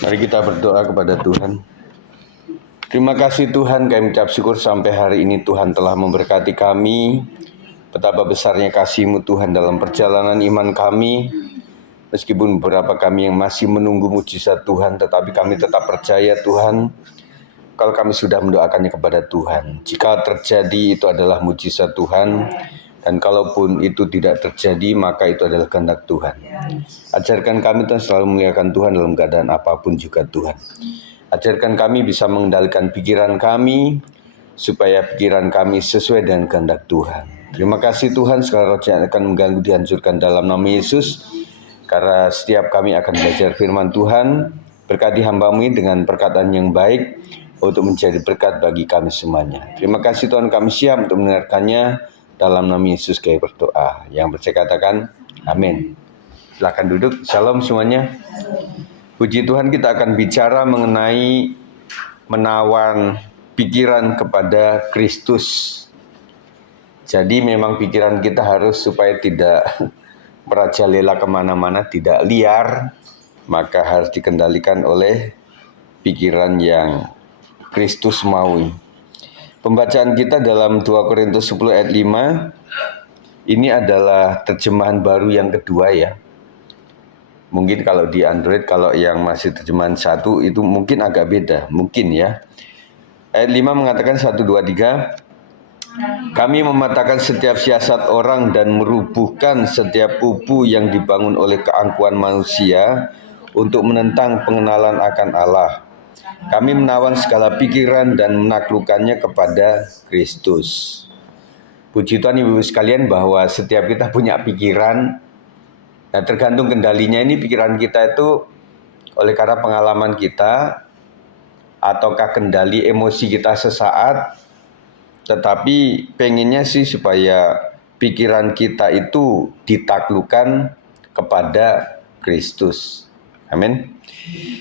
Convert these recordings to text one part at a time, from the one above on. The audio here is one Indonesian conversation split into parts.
Mari kita berdoa kepada Tuhan. Terima kasih Tuhan, kami ucap syukur sampai hari ini Tuhan telah memberkati kami. Betapa besarnya kasih-Mu Tuhan dalam perjalanan iman kami. Meskipun beberapa kami yang masih menunggu mujizat Tuhan, tetapi kami tetap percaya Tuhan, kalau kami sudah mendoakannya kepada Tuhan. Jika terjadi itu adalah mujizat Tuhan, dan kalaupun itu tidak terjadi, maka itu adalah kehendak Tuhan. Ajarkan kami Tuhan selalu memuliakan Tuhan dalam keadaan apapun juga Tuhan. Ajarkan kami bisa mengendalikan pikiran kami, supaya pikiran kami sesuai dengan kehendak Tuhan. Terima kasih Tuhan, segala roh yang akan mengganggu dihancurkan dalam nama Yesus. Karena setiap kami akan belajar firman Tuhan, berkati hamba-Mu dengan perkataan yang baik, untuk menjadi berkat bagi kami semuanya. Terima kasih Tuhan, kami siap untuk mendengarkannya. Dalam nama Yesus kami berdoa. Yang percaya katakan, amin. Silakan duduk, shalom semuanya. Puji Tuhan, kita akan bicara mengenai menawan pikiran kepada Kristus. Jadi memang pikiran kita harus supaya tidak merajalela kemana-mana, tidak liar, maka harus dikendalikan oleh pikiran yang Kristus maui. Pembacaan kita dalam 2 Korintus 10 ayat 5, ini adalah terjemahan baru yang kedua ya. Mungkin kalau di Android, kalau yang masih terjemahan 1 itu mungkin agak beda, mungkin ya. Ayat 5 mengatakan 1, 2, 3, kami mematahkan setiap siasat orang dan merubuhkan setiap kubu yang dibangun oleh keangkuhan manusia untuk menentang pengenalan akan Allah. Kami menawan segala pikiran dan menaklukkannya kepada Kristus. Puji Tuhan Ibu sekalian bahwa setiap kita punya pikiran. Nah, tergantung kendalinya ini pikiran kita itu oleh karena pengalaman kita ataukah kendali emosi kita sesaat, tetapi pengennya sih supaya pikiran kita itu ditaklukkan kepada Kristus. Amin.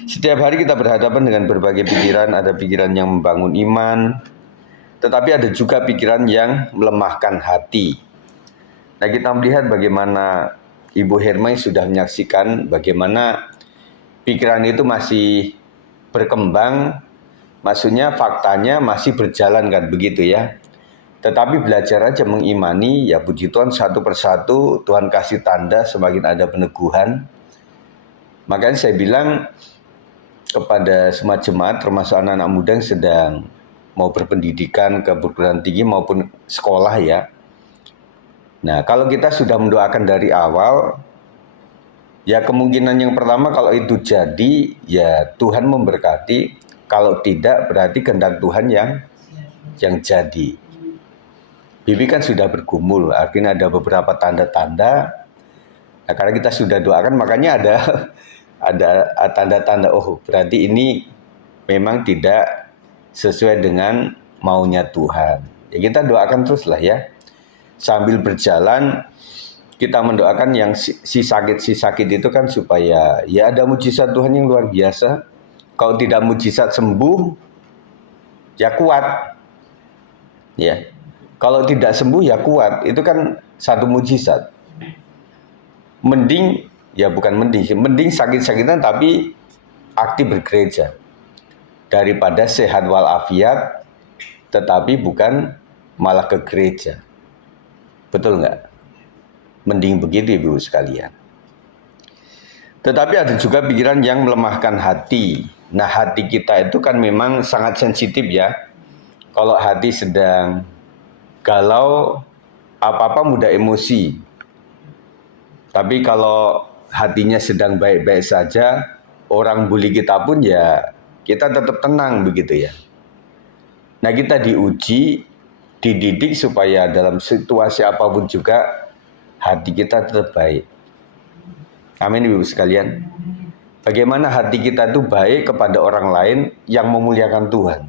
Setiap hari kita berhadapan dengan berbagai pikiran, ada pikiran yang membangun iman, tetapi ada juga pikiran yang melemahkan hati. Nah, kita melihat bagaimana Ibu Hermai sudah menyaksikan bagaimana pikiran itu masih berkembang, maksudnya faktanya masih berjalan kan begitu ya. Tetapi belajar aja mengimani, ya puji Tuhan satu persatu Tuhan kasih tanda semakin ada peneguhan. Makanya saya bilang kepada semua jemaat termasuk anak-anak muda yang sedang mau berpendidikan ke perguruan tinggi maupun sekolah ya. Nah, kalau kita sudah mendoakan dari awal, ya kemungkinan yang pertama kalau itu jadi, ya Tuhan memberkati. Kalau tidak, berarti kehendak Tuhan yang jadi. Bibi kan sudah bergumul, artinya ada beberapa tanda-tanda. Nah, karena kita sudah doakan, makanya ada tanda-tanda, oh berarti ini memang tidak sesuai dengan maunya Tuhan. Ya kita doakan teruslah ya. Sambil berjalan kita mendoakan yang si sakit itu kan supaya ya ada mujizat Tuhan yang luar biasa. Kalau tidak mujizat sembuh, ya kuat. Ya. Kalau tidak sembuh ya kuat. Itu kan satu mujizat. Mending, ya bukan mending sakit-sakitan tapi aktif bergereja. Daripada sehat walafiat tetapi bukan malah ke gereja. Betul nggak? Mending begitu Ibu sekalian. Tetapi ada juga pikiran yang melemahkan hati. Nah, hati kita itu kan memang sangat sensitif ya. Kalau hati sedang galau, apa-apa mudah emosi. Tapi kalau hatinya sedang baik-baik saja, orang bully kita pun ya kita tetap tenang begitu ya. Nah, kita diuji, dididik supaya dalam situasi apapun juga hati kita tetap baik. Amin Ibu sekalian. Bagaimana hati kita itu baik kepada orang lain yang memuliakan Tuhan.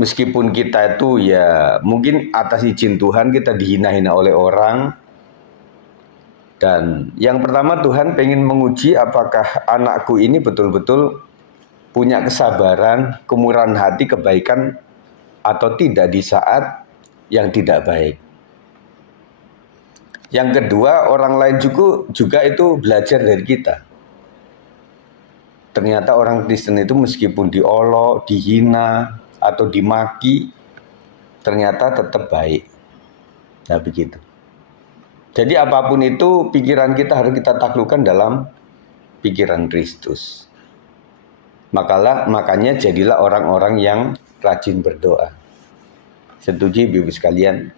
Meskipun kita itu ya mungkin atas izin Tuhan kita dihina-hina oleh orang. Dan yang pertama Tuhan pengen menguji apakah anakku ini betul-betul punya kesabaran, kemurahan hati, kebaikan atau tidak di saat yang tidak baik. Yang kedua, orang lain juga itu belajar dari kita. ternyata orang Kristen itu meskipun diolok, dihina, atau dimaki, ternyata tetap baik. Nah begitu. Jadi apapun itu pikiran kita harus kita taklukkan dalam pikiran Kristus. Makanya jadilah orang-orang yang rajin berdoa. Setuju Ibu sekalian?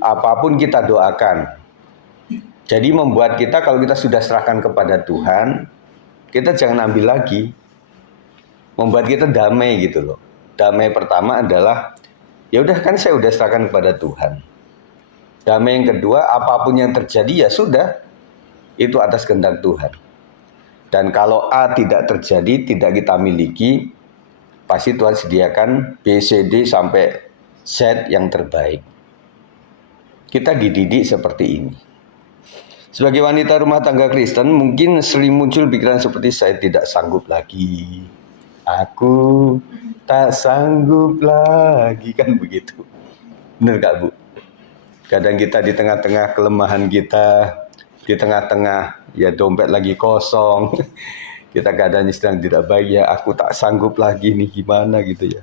Apapun kita doakan. Jadi membuat kita kalau kita sudah serahkan kepada Tuhan, kita jangan ambil lagi. Membuat kita damai gitu loh. Damai pertama adalah ya udah kan saya udah serahkan kepada Tuhan. Damai yang kedua, apapun yang terjadi ya sudah, itu atas kehendak Tuhan. Dan kalau A tidak terjadi, tidak kita miliki, pasti Tuhan sediakan B, C, D sampai Z yang terbaik. Kita dididik seperti ini. Sebagai wanita rumah tangga Kristen, mungkin sering muncul pikiran seperti saya tidak sanggup lagi. Aku tak sanggup lagi, kan begitu. Benar gak Bu? Kadang kita di tengah-tengah kelemahan kita, di tengah-tengah ya dompet lagi kosong, kita keadaannya sedang tidak baik, ya aku tak sanggup lagi nih, gimana gitu ya.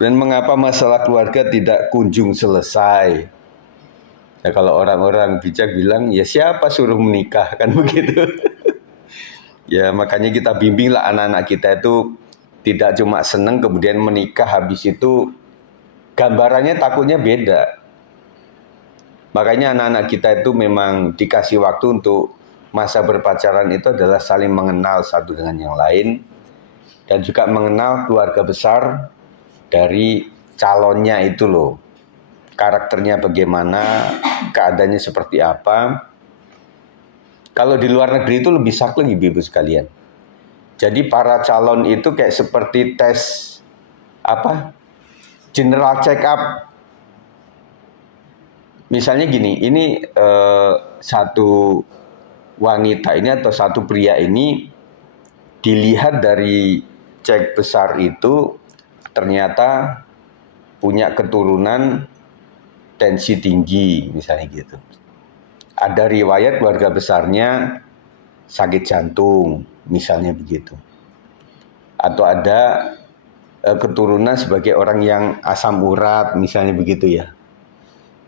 Dan mengapa masalah keluarga tidak kunjung selesai? Ya kalau orang-orang bijak bilang, ya siapa suruh menikah, kan begitu. Ya makanya kita bimbinglah anak-anak kita itu tidak cuma senang kemudian menikah, habis itu gambarannya takutnya beda. Makanya anak-anak kita itu memang dikasih waktu untuk masa berpacaran itu adalah saling mengenal satu dengan yang lain dan juga mengenal keluarga besar dari calonnya itu loh. Karakternya bagaimana, keadaannya seperti apa. Kalau di luar negeri itu lebih saklek Ibu sekalian. Jadi para calon itu kayak seperti tes general check up. Misalnya gini, ini satu wanita ini atau satu pria ini dilihat dari cek besar itu ternyata punya keturunan tensi tinggi, misalnya gitu. Ada riwayat keluarga besarnya sakit jantung, misalnya begitu. Atau ada keturunan sebagai orang yang asam urat, misalnya begitu ya.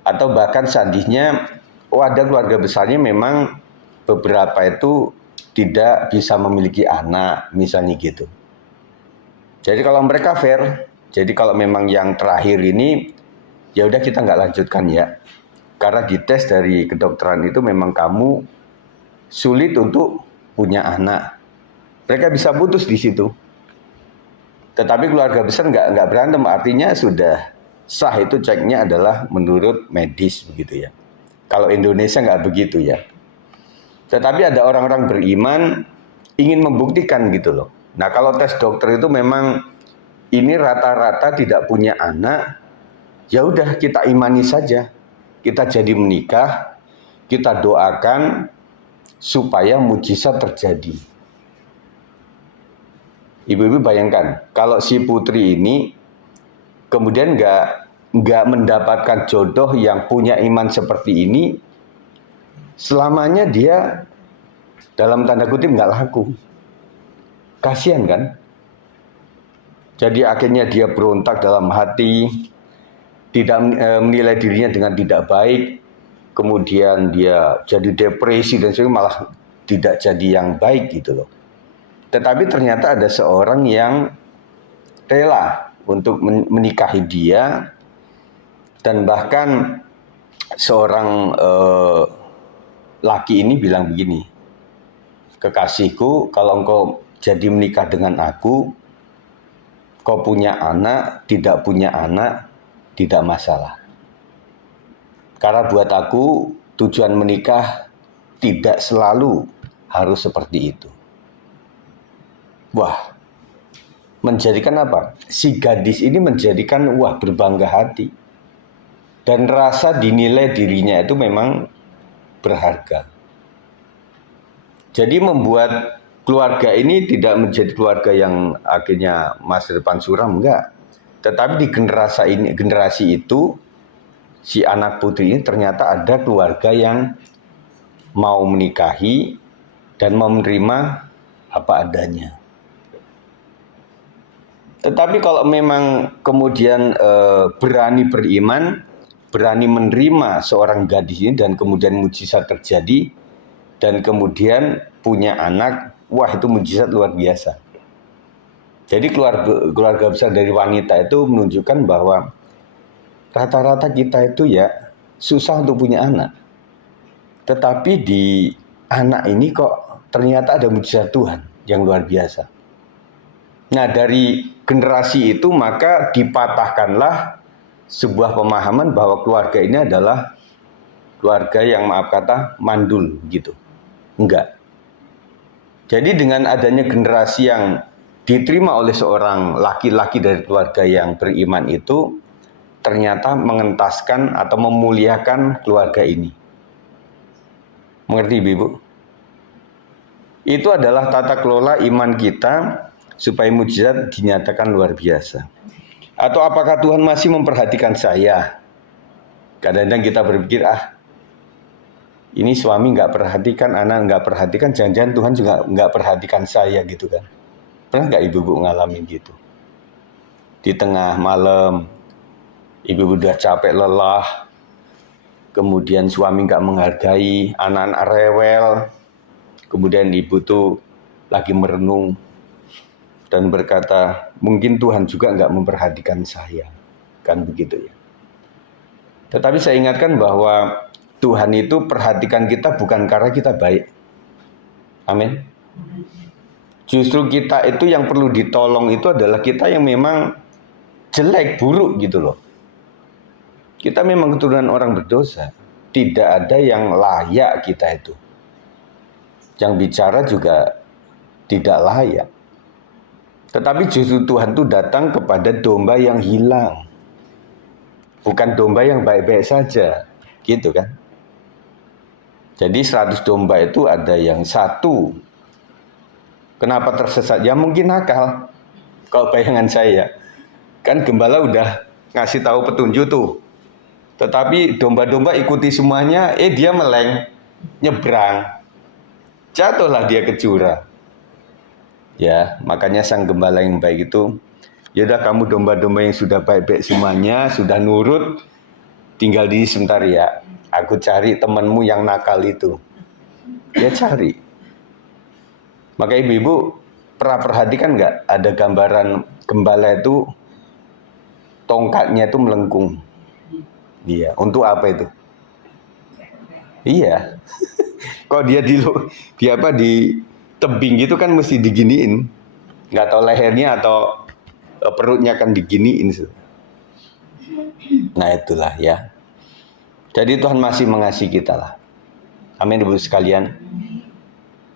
Atau bahkan seandainya ada keluarga besarnya memang beberapa itu tidak bisa memiliki anak, misalnya gitu. Jadi kalau mereka fair, jadi kalau memang yang terakhir ini ya udah kita nggak lanjutkan ya, karena dites dari kedokteran itu memang kamu sulit untuk punya anak. Mereka bisa putus di situ. Tetapi keluarga besar nggak berantem, artinya sudah sah, itu ceknya adalah menurut medis begitu ya. Kalau Indonesia nggak begitu ya. Tetapi ada orang-orang beriman ingin membuktikan gitu loh. Nah kalau tes dokter itu memang ini rata-rata tidak punya anak, ya udah kita imani saja. Kita jadi menikah, kita doakan supaya mujizat terjadi. Ibu-ibu bayangkan kalau si putri ini kemudian nggak mendapatkan jodoh yang punya iman seperti ini, selamanya dia dalam tanda kutip nggak laku. Kasihan kan? Jadi akhirnya dia berontak dalam hati, tidak menilai dirinya dengan tidak baik, kemudian dia jadi depresi dan sebagainya, malah tidak jadi yang baik gitu loh. Tetapi ternyata ada seorang yang rela untuk menikahi dia, dan bahkan seorang laki ini bilang begini, kekasihku, kalau engkau jadi menikah dengan aku, kau punya anak, tidak punya anak, tidak masalah. Karena buat aku tujuan menikah tidak selalu harus seperti itu. Wah, menjadikan apa? Si gadis ini menjadikan berbangga hati. Dan rasa dinilai dirinya itu memang berharga. Jadi membuat keluarga ini tidak menjadi keluarga yang akhirnya masa depan suram, enggak. Tetapi di generasi itu, si anak putri ini ternyata ada keluarga yang mau menikahi dan mau menerima apa adanya. Tetapi kalau memang kemudian berani beriman, berani menerima seorang gadis ini dan kemudian mujizat terjadi dan kemudian punya anak, wah itu mujizat luar biasa. Jadi keluarga besar dari wanita itu menunjukkan bahwa rata-rata kita itu ya susah untuk punya anak. Tetapi di anak ini kok ternyata ada mujizat Tuhan yang luar biasa. Nah, dari generasi itu maka dipatahkanlah sebuah pemahaman bahwa keluarga ini adalah keluarga yang maaf kata mandul gitu. Enggak. Jadi dengan adanya generasi yang diterima oleh seorang laki-laki dari keluarga yang beriman itu ternyata mengentaskan atau memuliakan keluarga ini. Mengerti Ibu? Itu adalah tata kelola iman kita supaya mujizat dinyatakan luar biasa. Atau apakah Tuhan masih memperhatikan saya? Kadang-kadang kita berpikir, ini suami nggak perhatikan, anak nggak perhatikan, jangan-jangan Tuhan juga nggak perhatikan saya gitu kan. Pernah nggak ibu-ibu ngalamin gitu? Di tengah malam, ibu-ibu udah capek lelah, kemudian suami nggak menghargai, anak-anak rewel, kemudian ibu tuh lagi merenung dan berkata, mungkin Tuhan juga nggak memperhatikan saya. Kan begitu ya. Tetapi saya ingatkan bahwa Tuhan itu perhatikan kita bukan karena kita baik. Amin. Justru kita itu yang perlu ditolong itu adalah kita yang memang jelek, buruk gitu loh. Kita memang keturunan orang berdosa. Tidak ada yang layak kita itu. Yang bicara juga tidak layak. Tetapi justru Tuhan itu datang kepada domba yang hilang. Bukan domba yang baik-baik saja. Gitu kan. Jadi 100 domba itu ada yang satu. Kenapa tersesat? Ya mungkin nakal. Kalau bayangan saya. Kan gembala udah ngasih tahu petunjuk tuh. Tetapi domba-domba ikuti semuanya, dia meleng. Nyebrang. Jatuhlah dia ke jurang. Ya, makanya sang gembala yang baik itu, yaudah kamu domba-domba yang sudah baik-baik semuanya, sudah nurut, tinggal di sebentar ya. Aku cari temanmu yang nakal itu. Ya cari. Maka ibu-ibu pernah perhatikan nggak ada gambaran gembala itu tongkatnya itu melengkung. Iya, untuk apa itu? Iya. Kok dia di tebing gitu kan mesti diginiin. Nggak tahu lehernya atau perutnya kan diginiin. Nah itulah ya. Jadi Tuhan masih mengasihi kita lah. Amin ibu sekalian.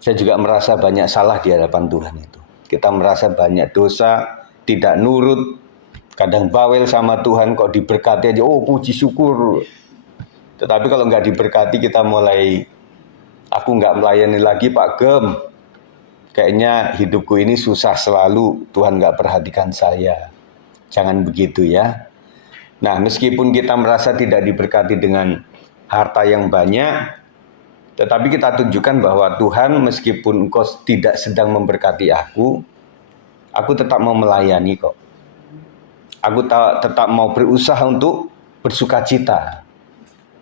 Saya juga merasa banyak salah di hadapan Tuhan itu. Kita merasa banyak dosa, tidak nurut, kadang bawel sama Tuhan, kok diberkati aja, oh puji syukur. Tetapi kalau nggak diberkati kita mulai, aku nggak melayani lagi Pak Gem. Kayaknya hidupku ini susah selalu, Tuhan nggak perhatikan saya. Jangan begitu ya. Nah, meskipun kita merasa tidak diberkati dengan harta yang banyak, tetapi kita tunjukkan bahwa Tuhan meskipun engkau tidak sedang memberkati aku tetap mau melayani kok. Aku tetap mau berusaha untuk bersukacita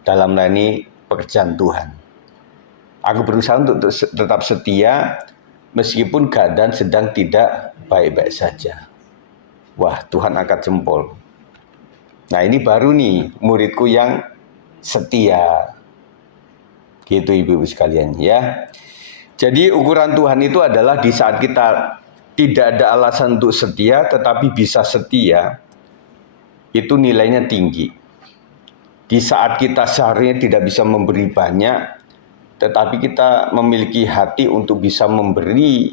dalam melayani pekerjaan Tuhan. Aku berusaha untuk tetap setia meskipun keadaan sedang tidak baik-baik saja. Wah, Tuhan angkat jempol. Nah, ini baru nih muridku yang setia. Gitu ibu-ibu sekalian ya. Jadi ukuran Tuhan itu adalah di saat kita tidak ada alasan untuk setia tetapi bisa setia, itu nilainya tinggi. Di saat kita seharusnya tidak bisa memberi banyak, tetapi kita memiliki hati untuk bisa memberi,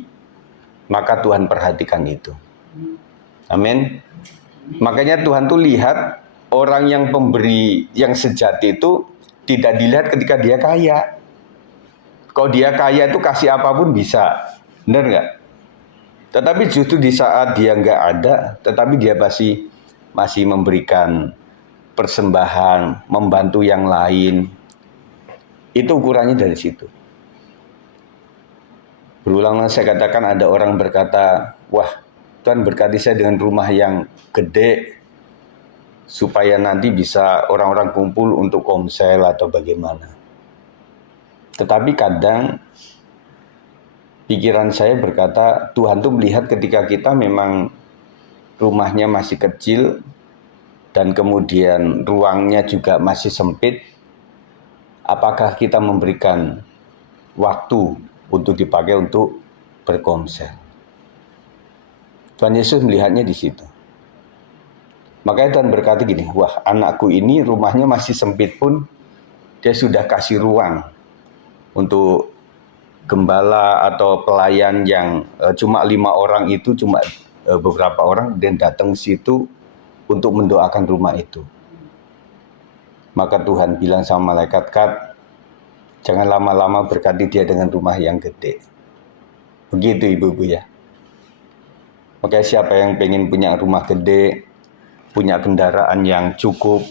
maka Tuhan perhatikan itu. Amin. Makanya Tuhan tuh lihat orang yang pemberi yang sejati itu tidak dilihat ketika dia kaya. Kalau dia kaya itu kasih apapun bisa, benar nggak? Tetapi justru di saat dia nggak ada, tetapi dia masih memberikan persembahan, membantu yang lain. Itu ukurannya dari situ. Berulang saya katakan ada orang berkata, wah Tuhan berkati saya dengan rumah yang gede, supaya nanti bisa orang-orang kumpul untuk komsel atau bagaimana. Tetapi kadang pikiran saya berkata, Tuhan tuh melihat ketika kita memang rumahnya masih kecil, dan kemudian ruangnya juga masih sempit, apakah kita memberikan waktu untuk dipakai untuk berkomsel? Tuhan Yesus melihatnya di situ. Makanya Tuhan berkata gini, wah, anakku ini rumahnya masih sempit pun dia sudah kasih ruang untuk gembala atau pelayan yang cuma 5 orang itu, cuma beberapa orang dan datang ke situ untuk mendoakan rumah itu. Maka Tuhan bilang sama malaikat, Kat, jangan lama-lama berkati dia dengan rumah yang gede. Begitu ibu-ibu ya. Makanya siapa yang pengen punya rumah gede, punya kendaraan yang cukup,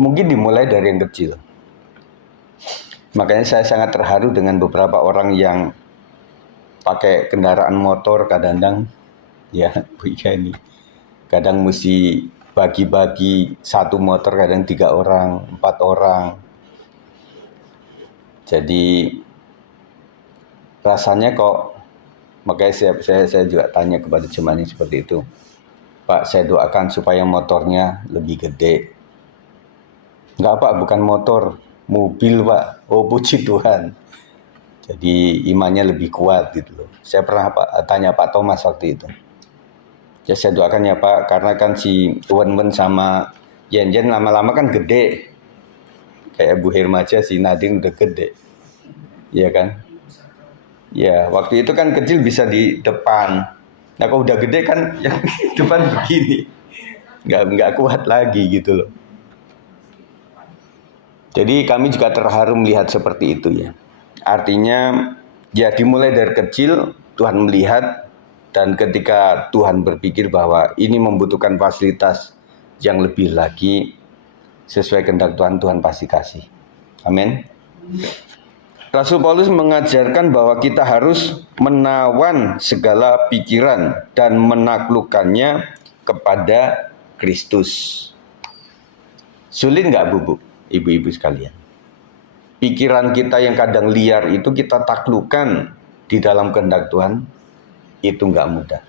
mungkin dimulai dari yang kecil. Makanya saya sangat terharu dengan beberapa orang yang pakai kendaraan motor, kadang-kadang ya Bu Ika ini, kadang mesti bagi-bagi satu motor, kadang 3 orang, 4 orang. Jadi rasanya kok, makanya saya juga tanya kepada jemaat seperti itu, Pak, saya doakan supaya motornya lebih gede. Enggak Pak, bukan motor, mobil Pak. Oh puji Tuhan. Jadi imannya lebih kuat gitu loh. Saya pernah tanya Pak Thomas waktu itu. Ya saya doakan ya Pak, karena kan si Wen sama Yen lama-lama kan gede. Kayak Bu Herma aja, si Nadine udah gede. Iya kan? Ya, waktu itu kan kecil bisa di depan. Nah kalau udah gede kan yang depan begini. Nggak kuat lagi gitu loh. Jadi kami juga terharu melihat seperti itu ya. Artinya ya dimulai dari kecil Tuhan melihat, dan ketika Tuhan berpikir bahwa ini membutuhkan fasilitas yang lebih lagi sesuai kehendak Tuhan, Tuhan pasti kasih. Amin. Rasul Paulus mengajarkan bahwa kita harus menawan segala pikiran dan menaklukkannya kepada Kristus. Sulit nggak Bu, ibu-ibu sekalian? Pikiran kita yang kadang liar itu kita taklukkan di dalam kehendak Tuhan, itu nggak mudah.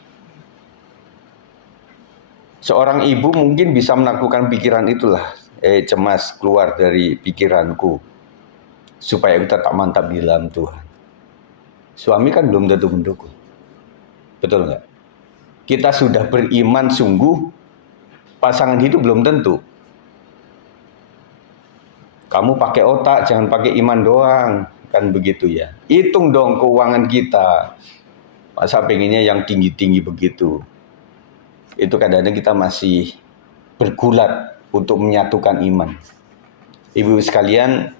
Seorang ibu mungkin bisa menaklukkan pikiran itulah, cemas keluar dari pikiranku, supaya kita tak mantap di dalam Tuhan. Suami kan belum tentu mendukung. Betul nggak? Kita sudah beriman sungguh, pasangan hidup belum tentu. Kamu pakai otak, jangan pakai iman doang. Kan begitu ya. Hitung dong keuangan kita. Masa pengennya yang tinggi-tinggi begitu. Itu kadang-kadang kita masih bergulat untuk menyatukan iman. Ibu sekalian,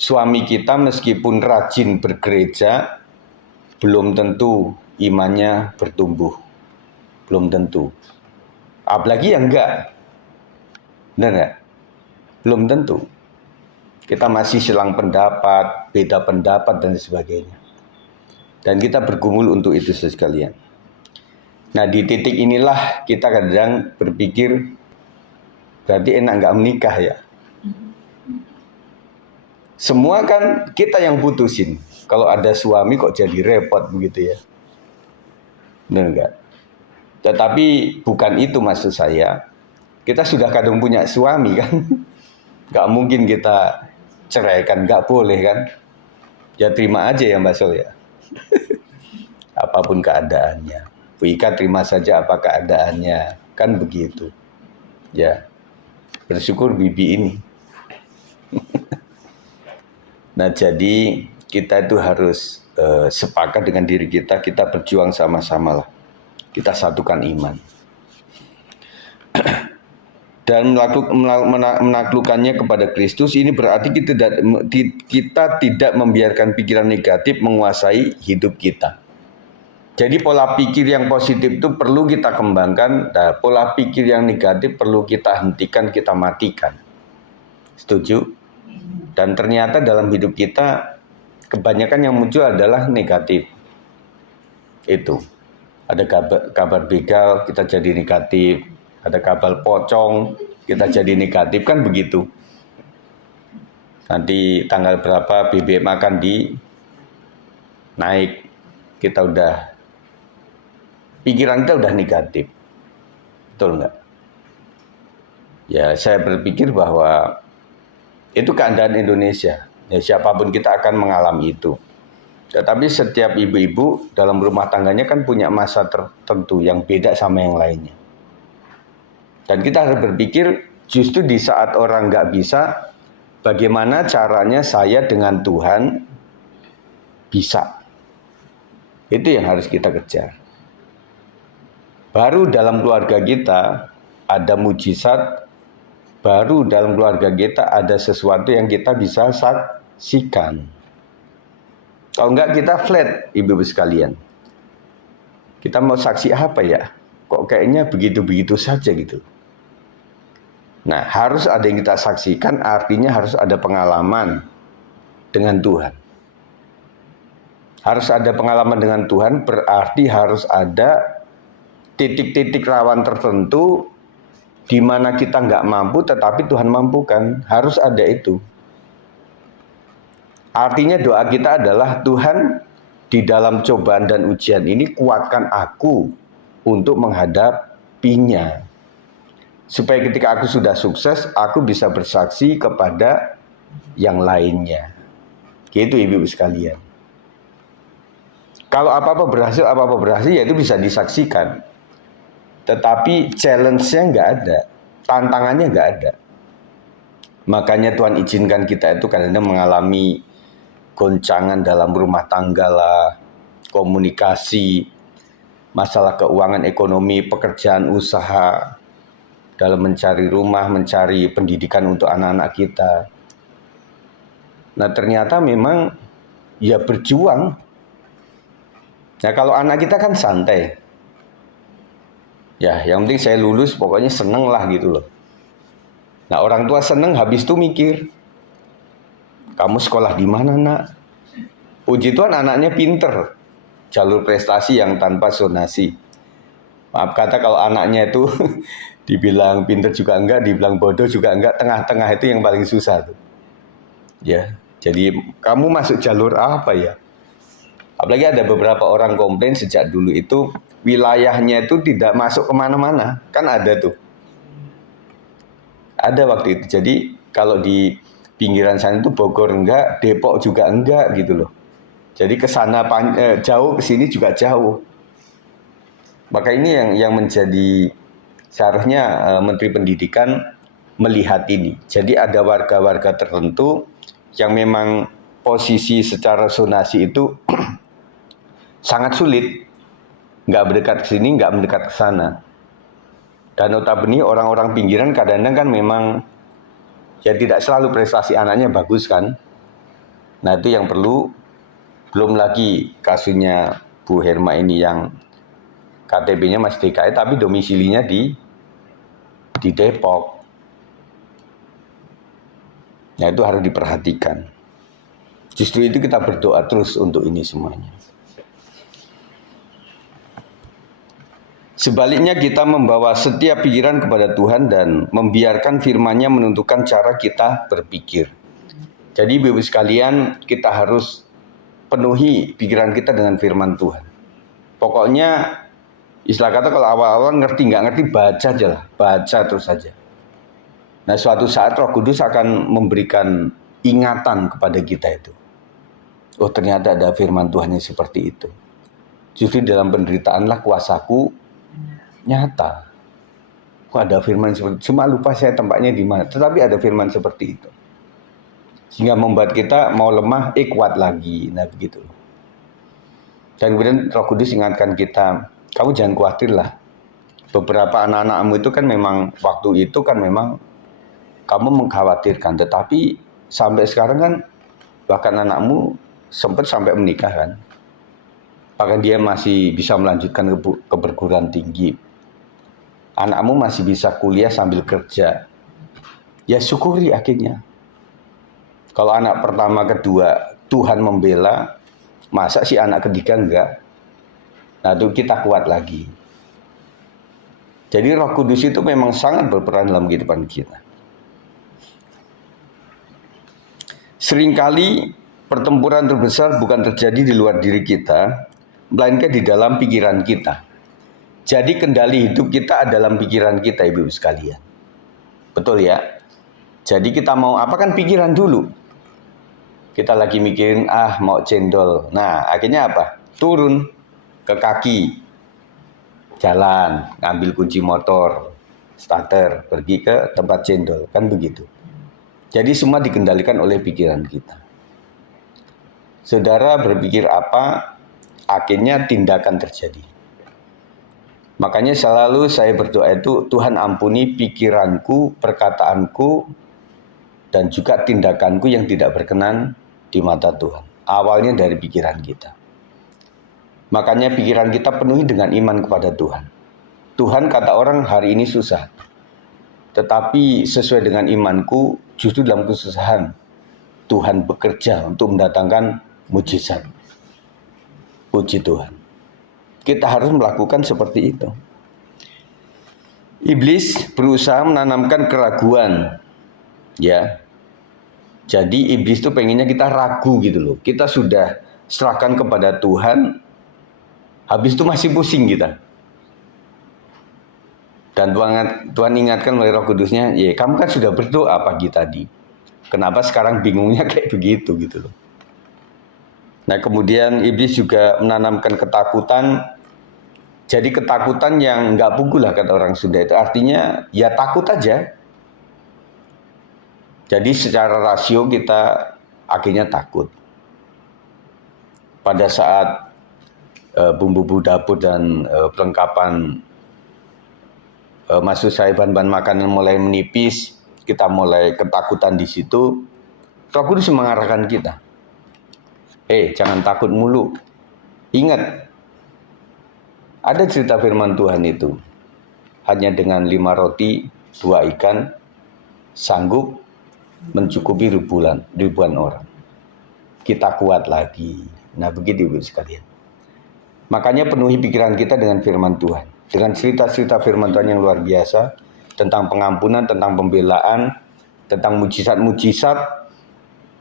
suami kita meskipun rajin bergereja, belum tentu imannya bertumbuh. Belum tentu. Apalagi yang enggak. Benar enggak? Belum tentu. Kita masih silang pendapat, beda pendapat, dan sebagainya. Dan kita bergumul untuk itu sekalian. Nah di titik inilah kita kadang berpikir, berarti enak nggak menikah ya? Semua kan kita yang putusin. Kalau ada suami kok jadi repot begitu ya? Benar nggak? Tetapi bukan itu maksud saya. Kita sudah kadang punya suami kan? Nggak mungkin kita ceraikan, nggak boleh kan? Ya terima aja ya Mbak Sol ya. Apapun keadaannya. Bu Ika terima saja apa keadaannya. Kan begitu. Ya. Bersyukur bibi ini. Nah jadi kita itu harus sepakat dengan diri kita. Kita berjuang sama-sama lah. Kita satukan iman. Dan menaklukkannya kepada Kristus, ini berarti kita tidak membiarkan pikiran negatif menguasai hidup kita. Jadi pola pikir yang positif itu perlu kita kembangkan, dan pola pikir yang negatif perlu kita hentikan, kita matikan. Setuju? Dan ternyata dalam hidup kita kebanyakan yang muncul adalah negatif. Itu. Ada kabar begal, kita jadi negatif. Ada kabar pocong, kita jadi negatif, kan begitu. Nanti tanggal berapa BBM akan naik, pikiran kita udah negatif. Betul nggak? Ya, saya berpikir bahwa itu keadaan Indonesia. Ya, siapapun kita akan mengalami itu. Tetapi setiap ibu-ibu dalam rumah tangganya kan punya masa tertentu yang beda sama yang lainnya. Dan kita harus berpikir justru di saat orang nggak bisa, bagaimana caranya saya dengan Tuhan bisa. Itu yang harus kita kejar. Baru dalam keluarga kita ada mujizat, baru dalam keluarga kita ada sesuatu yang kita bisa saksikan. Kalau enggak kita flat, ibu-ibu sekalian. Kita mau saksi apa ya? Kok kayaknya begitu-begitu saja gitu. Nah, harus ada yang kita saksikan, artinya harus ada pengalaman dengan Tuhan. Harus ada pengalaman dengan Tuhan, berarti harus ada titik-titik rawan tertentu di mana kita nggak mampu, tetapi Tuhan mampukan. Harus ada itu. Artinya doa kita adalah, Tuhan, di dalam cobaan dan ujian ini kuatkan aku untuk menghadapinya. Supaya ketika aku sudah sukses, aku bisa bersaksi kepada yang lainnya. Gitu ibu-ibu sekalian. Kalau apa-apa berhasil, ya itu bisa disaksikan. Tetapi challenge-nya nggak ada, tantangannya nggak ada. Makanya Tuhan izinkan kita itu kadang-kadang mengalami goncangan dalam rumah tangga lah, komunikasi, masalah keuangan ekonomi, pekerjaan usaha, dalam mencari rumah, mencari pendidikan untuk anak-anak kita. Nah ternyata memang ya berjuang. Nah kalau anak kita kan santai. Ya yang penting saya lulus, pokoknya seneng lah gitu loh. Nah orang tua seneng, habis itu mikir, kamu sekolah di mana nak? Puji Tuhan anaknya pinter, jalur prestasi yang tanpa zonasi. Maaf kata kalau anaknya itu dibilang pinter juga enggak, dibilang bodoh juga enggak, tengah-tengah itu yang paling susah tuh. Ya, jadi kamu masuk jalur apa ya? Apalagi ada beberapa orang komplain sejak dulu itu wilayahnya itu tidak masuk kemana-mana, kan ada tuh. Ada waktu itu. Jadi kalau di pinggiran sana itu Bogor enggak, Depok juga enggak gitu loh. Jadi ke sana jauh, ke sini juga jauh. Maka ini yang menjadi seharusnya Menteri Pendidikan melihat ini. Jadi ada warga-warga tertentu yang memang posisi secara zonasi itu sangat sulit. Nggak mendekat ke sini, nggak mendekat ke sana. Dan notabene orang-orang pinggiran kadang-kadang kan memang ya tidak selalu prestasi anaknya bagus kan. Nah itu yang perlu, belum lagi kasusnya Bu Herma ini yang KTP-nya masih DKI tapi domisilinya di Depok. Nah itu harus diperhatikan. Justru itu kita berdoa terus untuk ini semuanya. Sebaliknya kita membawa setiap pikiran kepada Tuhan dan membiarkan firman-Nya menentukan cara kita berpikir. Jadi Bapak-Ibu sekalian, kita harus penuhi pikiran kita dengan firman Tuhan. Pokoknya istilah kata kalau awal-awal ngerti nggak ngerti, baca aja lah, baca terus saja. Nah suatu saat Roh Kudus akan memberikan ingatan kepada kita itu. Oh ternyata ada firman Tuhan yang seperti itu. Justru dalam penderitaanlah kuasaku nyata. Kok ada firman seperti itu? Cuma lupa saya tempatnya di mana. Tetapi ada firman seperti itu. Sehingga membuat kita mau lemah, kuat lagi. Nah begitu. Dan kemudian Roh Kudus ingatkan kita, kamu jangan khawatir lah. Beberapa anak-anakmu itu kan memang, waktu itu kan memang kamu mengkhawatirkan. Tetapi sampai sekarang kan, bahkan anakmu sempat sampai menikah kan. Bahkan dia masih bisa melanjutkan ke perguruan tinggi. Anakmu masih bisa kuliah sambil kerja. Ya syukuri akhirnya. Kalau anak pertama, kedua Tuhan membela, masa sih anak ketiga enggak? Nah, itu kita kuat lagi. Jadi Roh Kudus itu memang sangat berperan dalam kehidupan kita. Seringkali pertempuran terbesar bukan terjadi di luar diri kita, melainkan di dalam pikiran kita. Jadi kendali hidup kita ada dalam pikiran kita, Ibu sekalian. Betul ya? Jadi kita mau apa kan pikiran dulu. Kita lagi mikirin, mau cendol. Nah, akhirnya apa? Turun ke kaki, jalan, ngambil kunci motor, starter, pergi ke tempat cendol. Kan begitu. Jadi semua dikendalikan oleh pikiran kita. Saudara berpikir apa, akhirnya tindakan terjadi. Makanya selalu saya berdoa itu, Tuhan ampuni pikiranku, perkataanku, dan juga tindakanku yang tidak berkenan di mata Tuhan. Awalnya dari pikiran kita. Makanya pikiran kita penuhi dengan iman kepada Tuhan. Tuhan kata orang hari ini susah. Tetapi sesuai dengan imanku, justru dalam kesusahan Tuhan bekerja untuk mendatangkan mujizat. Puji Tuhan. Kita harus melakukan seperti itu. Iblis berusaha menanamkan keraguan. Ya. Jadi iblis itu pengennya kita ragu gitu loh. Kita sudah serahkan kepada Tuhan, habis itu masih pusing kita. Dan Tuhan ingatkan melalui Roh Kudusnya, ya kamu kan sudah berdoa pagi tadi. Kenapa sekarang bingungnya kayak begitu gitu loh. Nah kemudian iblis juga menanamkan ketakutan. Jadi ketakutan yang nggak pugu lah kata orang Sunda itu. Artinya ya takut aja. Jadi secara rasio kita akhirnya takut. Pada saat bumbu-bumbu dapur dan perlengkapan maksud saya bahan-bahan makanan mulai menipis, kita mulai ketakutan di situ. Roh Kudus mengarahkan kita. Jangan takut mulu. Ingat, ada cerita firman Tuhan itu. Hanya dengan 5 roti, 2 ikan, sanggup mencukupi ribuan orang. Kita kuat lagi. Nah begitu Ibu sekalian. Makanya penuhi pikiran kita dengan firman Tuhan. Dengan cerita-cerita firman Tuhan yang luar biasa. Tentang pengampunan, tentang pembelaan, tentang mujizat-mujizat.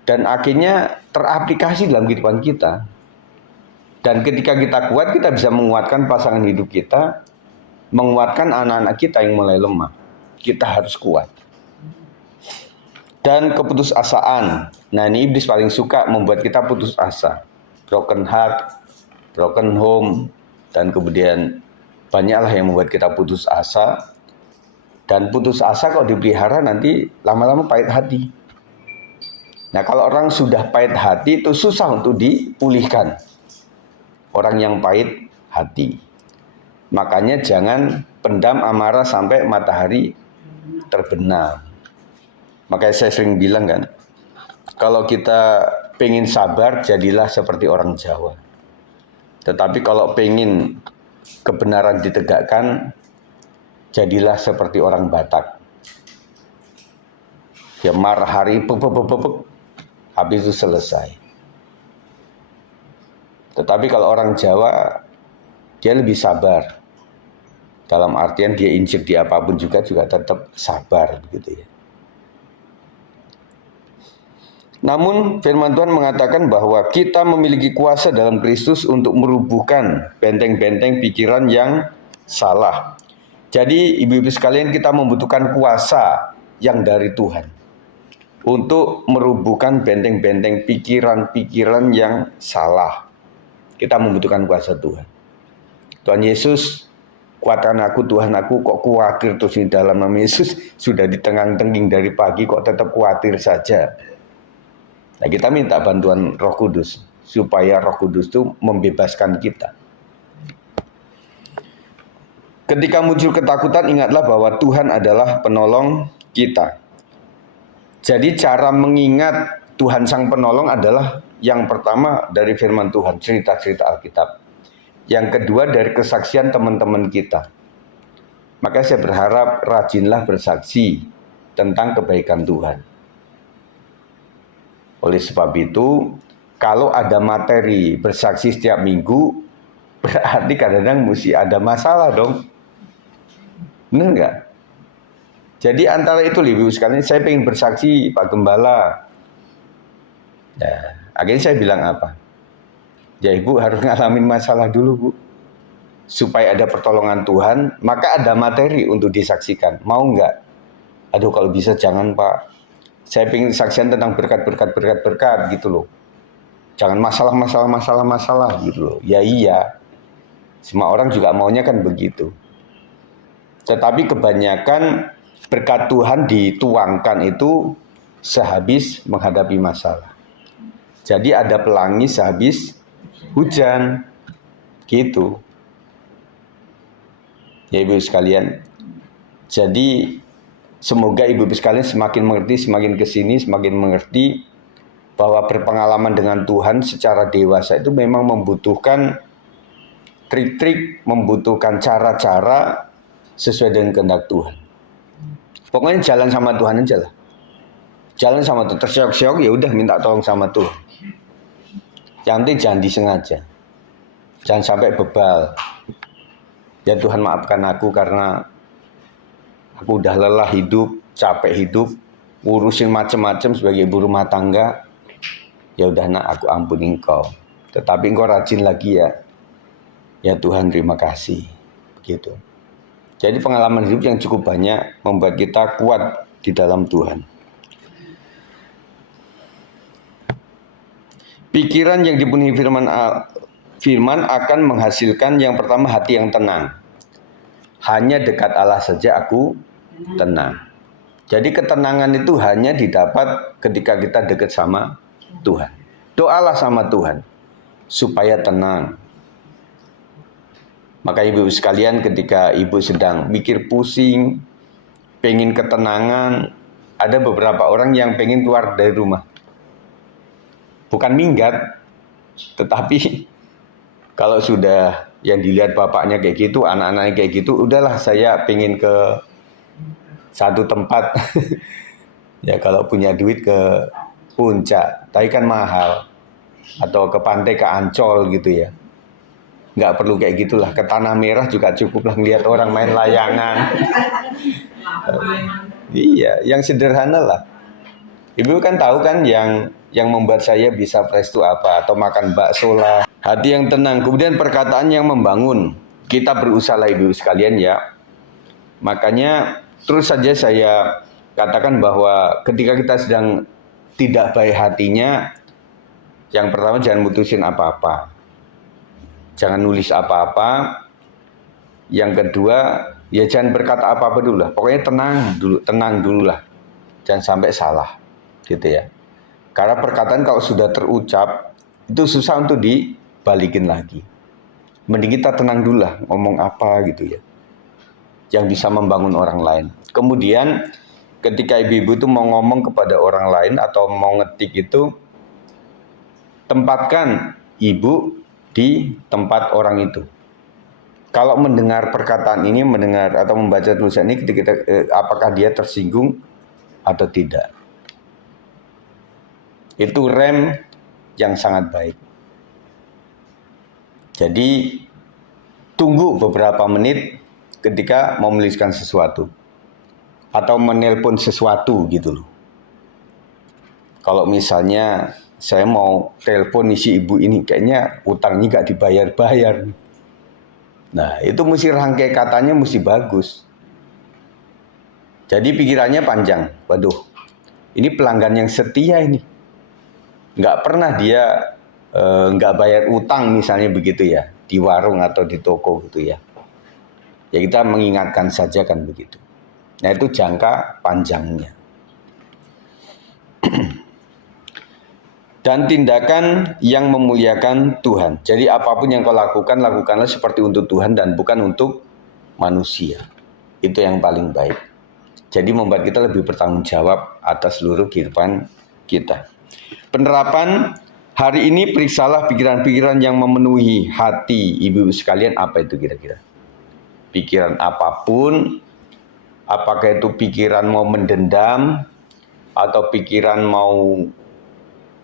Dan akhirnya teraplikasi dalam kehidupan kita. Dan ketika kita kuat, kita bisa menguatkan pasangan hidup kita. Menguatkan anak-anak kita yang mulai lemah. Kita harus kuat. Dan keputusasaan. Nah ini iblis paling suka membuat kita putus asa. Broken heart, broken home, dan kemudian banyaklah yang membuat kita putus asa. Dan putus asa kalau dipelihara nanti lama-lama pahit hati. Nah kalau orang sudah pahit hati itu susah untuk dipulihkan. Orang yang pahit hati. Makanya jangan pendam amarah sampai matahari terbenam. Makanya saya sering bilang kan, kalau kita pengen sabar, jadilah seperti orang Jawa. Tetapi kalau pengen kebenaran ditegakkan, jadilah seperti orang Batak. Ya marah hari, habis itu selesai. Tetapi kalau orang Jawa, dia lebih sabar. Dalam artian dia injek di apapun juga tetap sabar begitu ya. Namun firman Tuhan mengatakan bahwa kita memiliki kuasa dalam Kristus untuk merubuhkan benteng-benteng pikiran yang salah. Jadi ibu-ibu sekalian kita membutuhkan kuasa yang dari Tuhan. Untuk merubuhkan benteng-benteng pikiran-pikiran yang salah. Kita membutuhkan kuasa Tuhan. Tuhan Yesus, kuatkan aku Tuhan aku, kok khawatir terus di dalam nama Yesus. Sudah ditengang-tenging dari pagi kok tetap khawatir saja. Nah kita minta bantuan Roh Kudus supaya Roh Kudus itu membebaskan kita. Ketika muncul ketakutan, ingatlah bahwa Tuhan adalah penolong kita. Jadi cara mengingat Tuhan Sang Penolong adalah yang pertama dari firman Tuhan, cerita-cerita Alkitab. Yang kedua dari kesaksian teman-teman kita. Maka saya berharap rajinlah bersaksi tentang kebaikan Tuhan. Oleh sebab itu, kalau ada materi bersaksi setiap minggu, Berarti kadang-kadang mesti ada masalah dong. Benar nggak? Jadi antara itu Ibu sekalian, saya pengen bersaksi Pak Gembala. Ya, akhirnya saya bilang apa? Ya Ibu harus ngalamin masalah dulu Bu. Supaya ada pertolongan Tuhan, maka ada materi untuk disaksikan. Mau nggak? Aduh kalau bisa jangan Pak. Saya pengen saksian tentang berkat gitu loh. Jangan masalah gitu loh. Ya iya. Semua orang juga maunya kan begitu. Tetapi kebanyakan berkat Tuhan dituangkan itu sehabis menghadapi masalah. Jadi ada pelangi sehabis hujan. Gitu. Ya Ibu sekalian. Jadi semoga Ibu sekalian semakin mengerti, semakin kesini, semakin mengerti bahwa berpengalaman dengan Tuhan secara dewasa itu memang membutuhkan trik-trik, membutuhkan cara-cara sesuai dengan kehendak Tuhan. Pokoknya jalan sama Tuhan aja lah. Jalan sama Tuhan, terseok-seok ya udah minta tolong sama Tuhan. Yang penting jangan disengaja. Jangan sampai bebal. Ya Tuhan maafkan aku karena aku udah lelah hidup, capek hidup, ngurusin macam-macam sebagai ibu rumah tangga. Ya udah nak, aku ampuni engkau. Tetapi engkau rajin lagi ya. Ya Tuhan terima kasih. Begitu. Jadi pengalaman hidup yang cukup banyak membuat kita kuat di dalam Tuhan. Pikiran yang dipenuhi firman akan menghasilkan yang pertama hati yang tenang. Hanya dekat Allah saja aku tenang. Jadi ketenangan itu hanya didapat ketika kita dekat sama Tuhan. Doalah sama Tuhan supaya tenang. Maka Ibu sekalian ketika Ibu sedang mikir pusing, pengen ketenangan, ada beberapa orang yang pengen keluar dari rumah. Bukan minggat, tetapi kalau sudah yang dilihat bapaknya kayak gitu, anak-anaknya kayak gitu, udahlah saya pengen ke satu tempat. Ya kalau punya duit ke puncak, tapi kan mahal. Atau ke pantai, ke Ancol gitu ya. Nggak perlu kayak gitulah, ke Tanah Merah juga cukup lah ngeliat orang main layangan. Iya, yang sederhana lah. Ibu kan tahu kan yang membuat saya bisa fresh itu apa, atau makan bakso lah. Hati yang tenang, kemudian perkataan yang membangun. Kita berusaha lah Ibu sekalian ya. Makanya terus saja saya katakan bahwa ketika kita sedang tidak baik hatinya, yang pertama jangan mutusin apa-apa. Jangan nulis apa-apa. Yang kedua, ya jangan berkata apa-apa dulu lah. Pokoknya tenang dulu lah. Jangan sampai salah. Gitu ya. Karena perkataan kalau sudah terucap, itu susah untuk dibalikin lagi. Mending kita tenang dulu lah, ngomong apa gitu ya. Yang bisa membangun orang lain. Kemudian ketika ibu-ibu itu mau ngomong kepada orang lain atau mau ngetik itu, tempatkan ibu di tempat orang itu. Kalau mendengar perkataan ini, mendengar atau membaca tulisan ini, apakah dia tersinggung atau tidak. Itu rem yang sangat baik. Jadi tunggu beberapa menit ketika mau menuliskan sesuatu atau menelpon sesuatu gitu loh. Kalau misalnya saya mau telepon si ibu ini, kayaknya utangnya gak dibayar-bayar. Nah itu mesti rangkai katanya mesti bagus. Jadi pikirannya panjang. Waduh, ini pelanggan yang setia ini. Nggak pernah dia nggak bayar utang misalnya begitu ya. Di warung atau di toko gitu ya. Ya kita mengingatkan saja kan begitu. Nah itu jangka panjangnya. Dan tindakan yang memuliakan Tuhan. Jadi apapun yang kau lakukan, lakukanlah seperti untuk Tuhan dan bukan untuk manusia. Itu yang paling baik. Jadi membuat kita lebih bertanggung jawab atas seluruh kehidupan kita. Penerapan hari ini, periksalah pikiran-pikiran yang memenuhi hati ibu-ibu sekalian. Apa itu kira-kira? Pikiran apapun, apakah itu pikiran mau mendendam, atau pikiran mau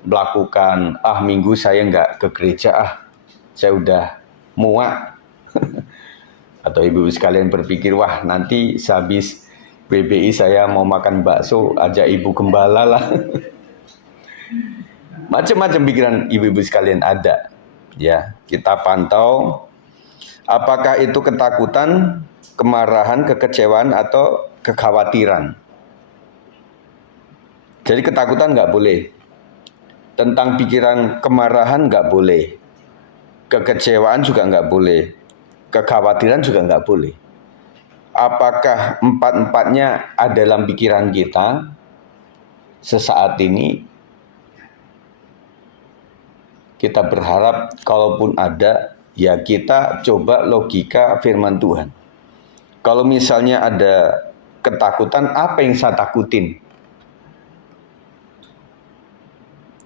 melakukan, minggu saya nggak ke gereja, saya udah muak. Atau ibu-ibu sekalian berpikir, wah nanti sehabis BBI saya mau makan bakso, ajak ibu gembala lah. Macam-macam pikiran ibu-ibu sekalian ada. Ya, kita pantau apakah itu ketakutan, kemarahan, kekecewaan, atau kekhawatiran. Jadi ketakutan nggak boleh. Tentang pikiran kemarahan nggak boleh. Kekecewaan juga nggak boleh. Kekhawatiran juga nggak boleh. Apakah empat-empatnya ada dalam pikiran kita sesaat ini? Kita berharap kalaupun ada, ya kita coba logika firman Tuhan. Kalau misalnya ada ketakutan, apa yang saya takutin?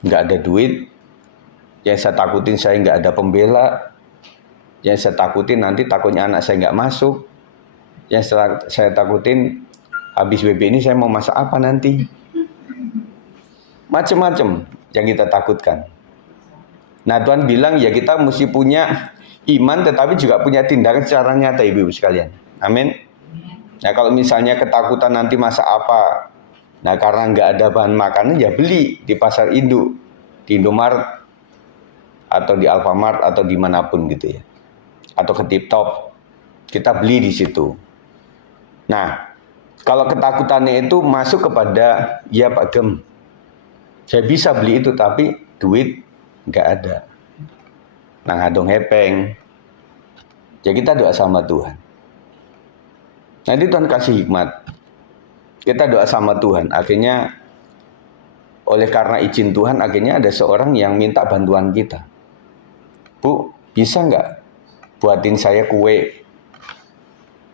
Nggak ada duit, yang saya takutin saya nggak ada pembela, yang saya takutin nanti takutnya anak saya nggak masuk, yang saya takutin habis BB ini saya mau masak apa nanti. Macam-macam yang kita takutkan. Nah Tuhan bilang ya kita mesti punya iman tetapi juga punya tindakan secara nyata ibu-ibu sekalian. Amin. Nah kalau misalnya ketakutan nanti masak apa, nah karena nggak ada bahan makanan ya beli di pasar induk, di Indomaret atau di Alfamart atau dimanapun gitu ya, atau ke Tip Top, kita beli di situ. Nah kalau ketakutannya itu masuk kepada ya Pak Gem, saya bisa beli itu tapi duit nggak ada, nah ngadong hepeng, ya kita doa sama Tuhan. Nanti Tuhan kasih hikmat. Kita doa sama Tuhan. Akhirnya oleh karena izin Tuhan, akhirnya ada seorang yang minta bantuan kita. Bu, bisa nggak buatin saya kue?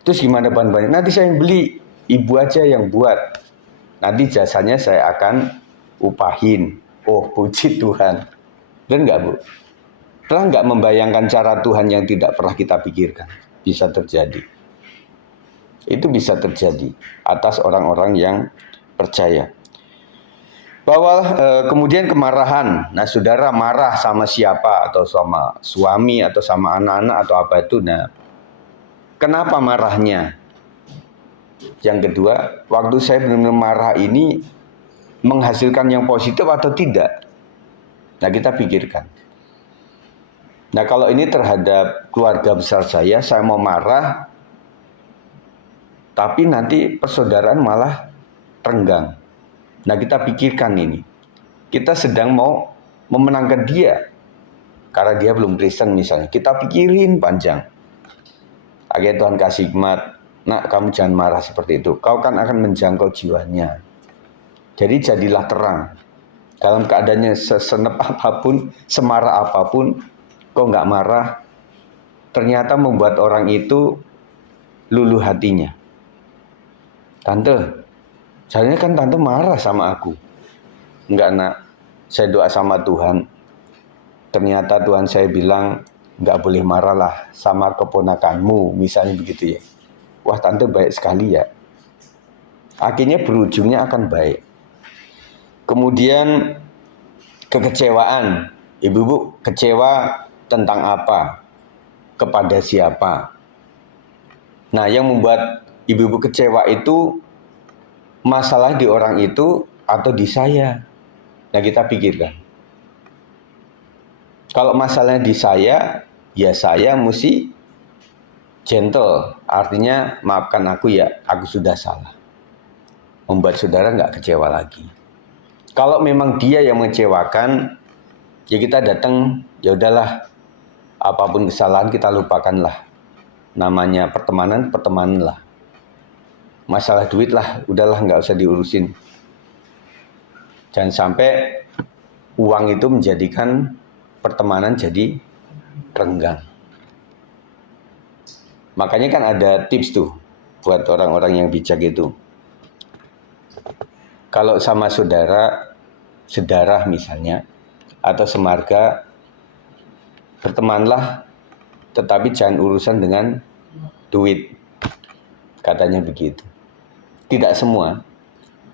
Terus gimana bahan-bahannya? Nanti saya yang beli, ibu aja yang buat. Nanti jasanya saya akan upahin. Oh, puji Tuhan. Dan nggak Bu? Pernah nggak membayangkan cara Tuhan yang tidak pernah kita pikirkan? Bisa terjadi. Itu bisa terjadi atas orang-orang yang percaya. Bahwa kemudian kemarahan. Nah, saudara marah sama siapa? Atau sama suami, atau sama anak-anak, atau apa itu. Nah, kenapa marahnya? Yang kedua, waktu saya benar-benar marah ini menghasilkan yang positif atau tidak? Nah, kita pikirkan. Nah, kalau ini terhadap keluarga besar saya mau marah, tapi nanti persaudaraan malah renggang. Nah kita pikirkan ini. Kita sedang mau memenangkan dia. Karena dia belum Kristen misalnya. Kita pikirin panjang. Akhirnya Tuhan kasih hikmat. Nak kamu jangan marah seperti itu. Kau kan akan menjangkau jiwanya. Jadi jadilah terang. Dalam keadaannya sesenep apapun, semarah apapun, kau nggak marah. Ternyata membuat orang itu luluh hatinya. Tante, sebenarnya kan tante marah sama aku. Enggak nak, saya doa sama Tuhan. Ternyata Tuhan saya bilang, enggak boleh marah lah sama keponakanmu, misalnya begitu ya. Wah tante baik sekali ya. Akhirnya berujungnya akan baik. Kemudian kekecewaan. Ibu-ibu kecewa tentang apa? Kepada siapa? Nah yang membuat ibu-ibu kecewa itu masalah di orang itu atau di saya. Nah kita pikirkan. Kalau masalahnya di saya, ya saya mesti gentle. Artinya maafkan aku ya, aku sudah salah. Membuat saudara nggak kecewa lagi. Kalau memang dia yang mengecewakan, ya kita datang, ya udahlah. Apapun kesalahan kita lupakanlah. Namanya pertemanan, pertemanan lah. Masalah duit lah, udahlah nggak usah diurusin. Jangan sampai uang itu menjadikan pertemanan jadi renggang. Makanya kan ada tips tuh buat orang-orang yang bijak itu. Kalau sama saudara, sedarah misalnya, atau semarga, bertemanlah, tetapi jangan urusan dengan duit. Katanya begitu. Tidak semua,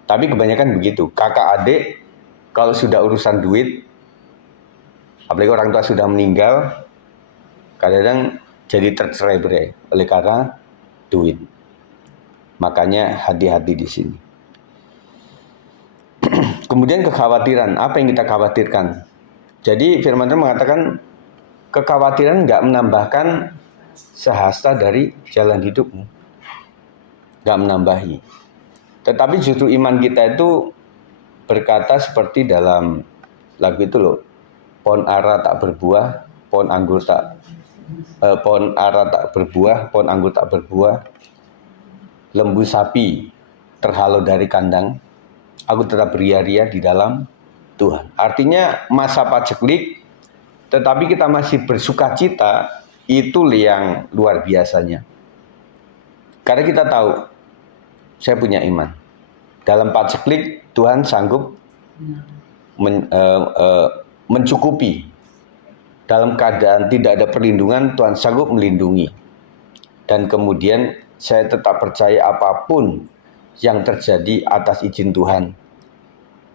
tapi kebanyakan begitu. Kakak adik, kalau sudah urusan duit, apalagi orang tua sudah meninggal, kadang-kadang jadi tercerai-berai oleh karena duit. Makanya hati-hati di sini. Kemudian kekhawatiran, apa yang kita khawatirkan? Jadi firman Tuhan mengatakan kekhawatiran nggak menambahkan sehasta dari jalan hidupmu, nggak menambahi. Tetapi justru iman kita itu berkata seperti dalam lagu itu loh, pohon ara tak berbuah, pohon ara tak berbuah, pohon anggur tak berbuah, lembu sapi terhalau dari kandang, aku tetap beria-ria di dalam Tuhan. Artinya masa paceklik, tetapi kita masih bersuka cita, itu yang luar biasanya. Karena kita tahu, saya punya iman. Dalam paceklik, Tuhan sanggup mencukupi. Dalam keadaan tidak ada perlindungan, Tuhan sanggup melindungi. Dan kemudian saya tetap percaya apapun yang terjadi atas izin Tuhan.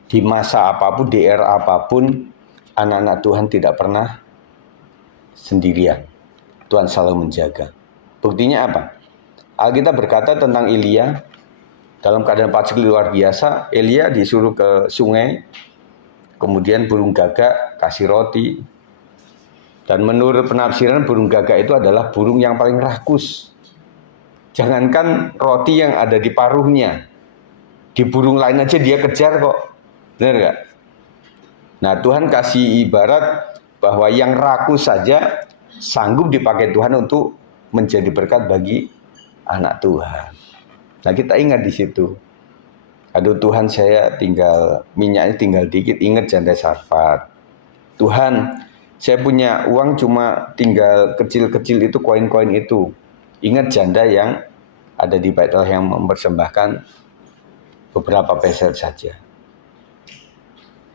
Di masa apapun, di era apapun, anak-anak Tuhan tidak pernah sendirian. Tuhan selalu menjaga. Buktinya apa? Alkitab berkata tentang Elia, dalam keadaan paceklik luar biasa, Elia disuruh ke sungai, kemudian burung gagak kasih roti. Dan menurut penafsiran burung gagak itu adalah burung yang paling rakus. Jangankan roti yang ada di paruhnya, di burung lain aja dia kejar kok. Benar nggak? Nah, Tuhan kasih ibarat bahwa yang rakus saja sanggup dipakai Tuhan untuk menjadi berkat bagi anak Tuhan. Nah, kita ingat di situ. Aduh Tuhan, saya minyaknya tinggal dikit, ingat janda Sarfat. Tuhan, saya punya uang cuma tinggal kecil-kecil itu, koin-koin itu. Ingat janda yang ada di Baitul yang mempersembahkan beberapa peser saja.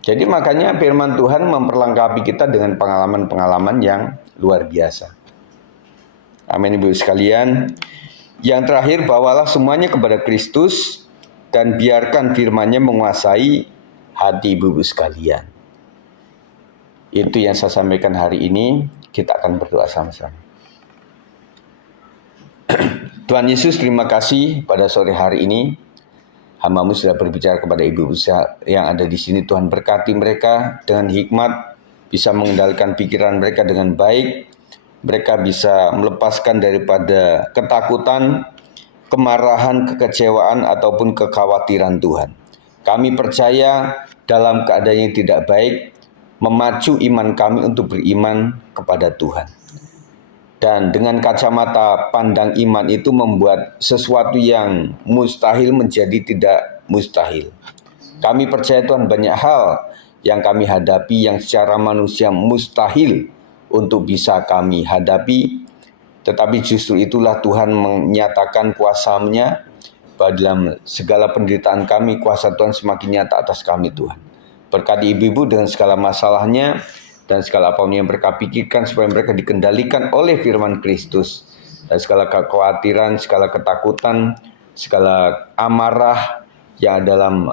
Jadi makanya firman Tuhan memperlengkapi kita dengan pengalaman-pengalaman yang luar biasa. Amin Ibu sekalian. Yang terakhir, bawalah semuanya kepada Kristus dan biarkan firman-Nya menguasai hati ibu-ibu sekalian. Itu yang saya sampaikan hari ini. Kita akan berdoa sama-sama. Tuhan Yesus, terima kasih pada sore hari ini. Hamba-Mu sudah berbicara kepada ibu-ibu yang ada di sini. Tuhan berkati mereka dengan hikmat, bisa mengendalikan pikiran mereka dengan baik. Mereka bisa melepaskan daripada ketakutan, kemarahan, kekecewaan, ataupun kekhawatiran Tuhan. Kami percaya dalam keadaan yang tidak baik, memacu iman kami untuk beriman kepada Tuhan. Dan dengan kacamata pandang iman itu membuat sesuatu yang mustahil menjadi tidak mustahil. Kami percaya Tuhan banyak hal yang kami hadapi yang secara manusia mustahil untuk bisa kami hadapi. Tetapi justru itulah Tuhan menyatakan kuasa-Nya bahwa dalam segala penderitaan kami, kuasa Tuhan semakin nyata atas kami Tuhan. Berkati ibu-ibu dengan segala masalahnya, dan segala apa yang mereka pikirkan supaya mereka dikendalikan oleh firman Kristus. Dan segala kekhawatiran, segala ketakutan, segala amarah yang dalam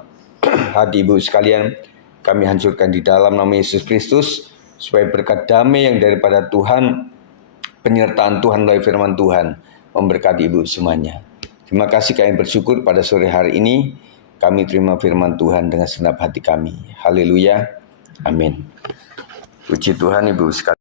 hati ibu sekalian, kami hancurkan di dalam nama Yesus Kristus, supaya berkat damai yang daripada Tuhan, penyertaan Tuhan melalui firman Tuhan, memberkati ibu semuanya. Terima kasih, kami bersyukur pada sore hari ini, kami terima firman Tuhan dengan segenap hati kami. Haleluya. Amin. Puji Tuhan ibu sekalian.